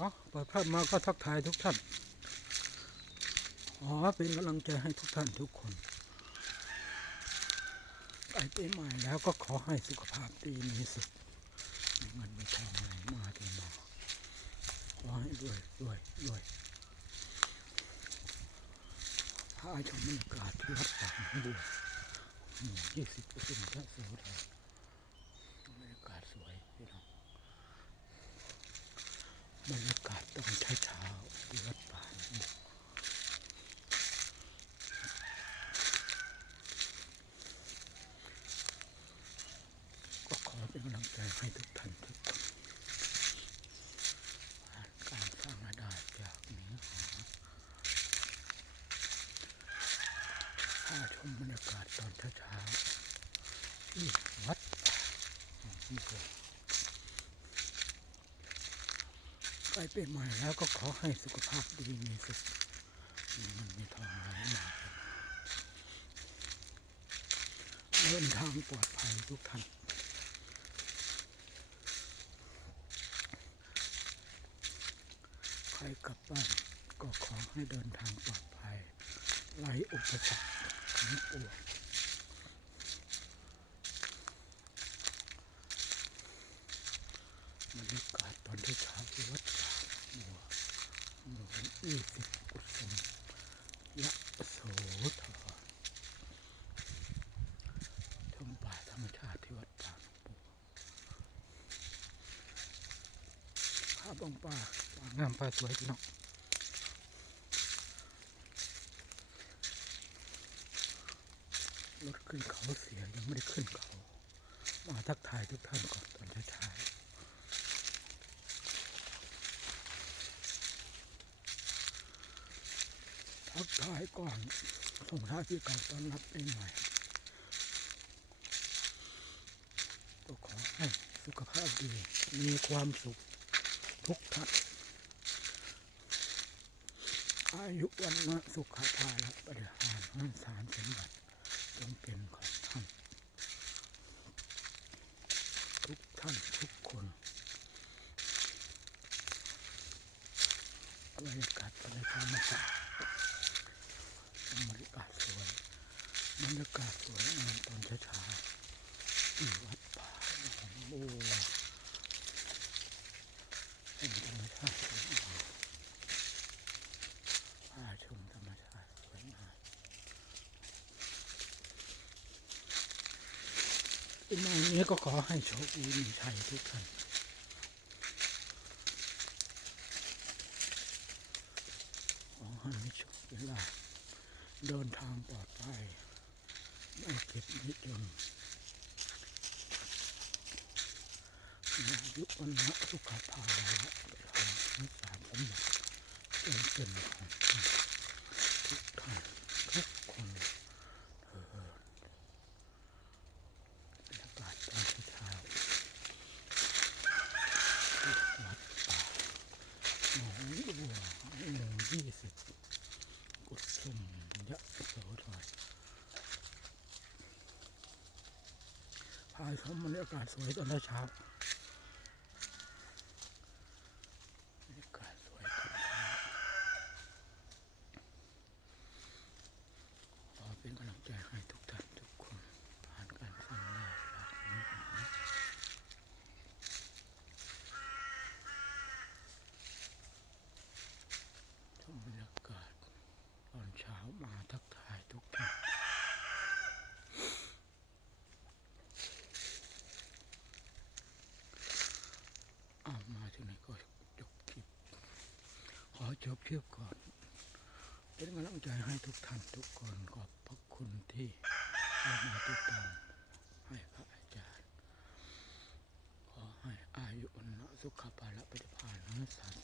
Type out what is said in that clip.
อ๋อเปิดภาพมาก็ทักทายทุกท่าน อ๋อ เป็นกำลังใจให้ทุกท่านทุกคนไปปีใหม่แล้วก็ขอให้สุขภาพดีมีสุขมีเงินมีทองไหลมาเทมาขอให้รวยรวยรวยพาชมบรรยากาศที่วัดป่าหนองบัวหมู่ยี่สิบกุศุมพระโสธรบรรยากาศสวยพี่น้อง บรรยากาศตอนเช้าๆที่วัดป่าก็ขอเป็นกำลังใจให้ทุกท่านทุกคนผ่านการสร้างรายได้จากนี้หาถ้าชมบรรยากาศตอนเช้าๆที่วัดป่าหนองบัว ใกล้ ปีใหม่แล้วก็ขอให้สุขภาพดีมีสุขมีเงินมีทองไหลมาเดินทางปลอดภัยทุกท่านใครกลับบ้านก็ขอให้เดินทางปลอดภัยไร้อุปสรรคทั้งปวงบรรยากาศตอนที่เช้าที่วัดป่า หมู่ยี่สิบกุศลยะโสธรชมป่าธรรมชาติที่วัดป่าหนองบัวข้าบ้องป่าป่างามป่าสวยพี่น้องรถขึ้นเขาเสียยังไม่ได้ขึ้นเขา มาทักทายทุกท่านก่อนตอนเช้าๆ ทักทายก่อนส่งท้ายปีเก่าต้อนรับปีใหม่ก็ขอให้สุขภาพดี มีความสุขทุกท่านอายุวันนะสุขภาละปริหารหันสารสมบัติจงเป็นของท่าน ทุกท่านทุกคนบรรยากาศตอนในธรรมา บรรยากาศสวยบรรยากาศสวยงามตอนเช้าๆที่วัดป่าหนองบัวเป็นธรรมชาติสวยงามพาชมธรรมชาติสวยงามปีใหม่นี้ก็ขอให้โชคดีมีชัยทุกท่านขอให้โชคเวลาภ เดินทางปลอดภัยไม่เก็บไม่จนมีอายุวันนะสุขภาละประทานนิสานสมบัติจงเป็นของท่านทุกท่านทุกคนเถิด บรรยากาศตอนเช้าๆที่วัดป่าหนองบัวหมู่ยี่สิบกุศุมยะโสธร พาชมบรรยากาศสวยตอนเช้าบรรยากาศสวยตอนเช้าขอเป็นกำลังใจให้ทุกท่านทุกคน ผ่านการสร้างได้จากนี้หาชมบรรยากาศตอนเช้ามาทักทายทุกท่านเอามาที่ไหนก็จบคลิป ขอ จบคลิปก่อน เป็นกำลังใจให้ทุกท่านทุกคนขอบพระคุณที่เรามาติดตามให้พระอาจารย์ ขอให้อายุอนุสุขภาละปฏิภาณนะสารสมบัติ